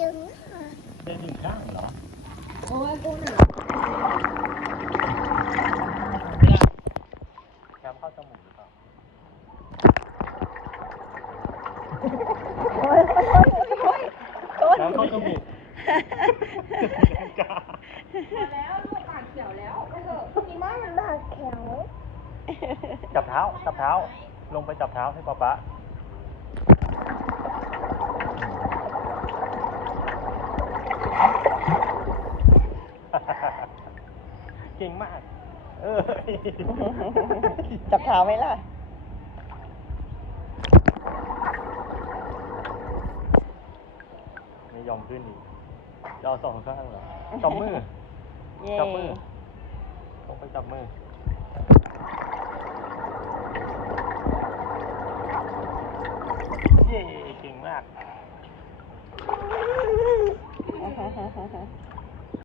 ดึงเป็นหนึ่งข้างเหรอโอ้ยกุ้งหนึ่งแคมเข้าจมูกหรือเปล่าโอ้ยโอ้ยโอ้ยโอ้ยแคมเข้าจมูกแล้วลูกปากเขียวแล้วไปเถอะบ้านบากแขวจับเท้าจับเท้า ลงไปจับเท้าให้ป๊าป๊าเก่งมาก เออ จับเท้าไหมล่ะ ไม่ยอมขึ้นอีกจะเอาสองข้างเหรอจับมือ เย่จับมือลงไปจับมือ เย้เก่งมาก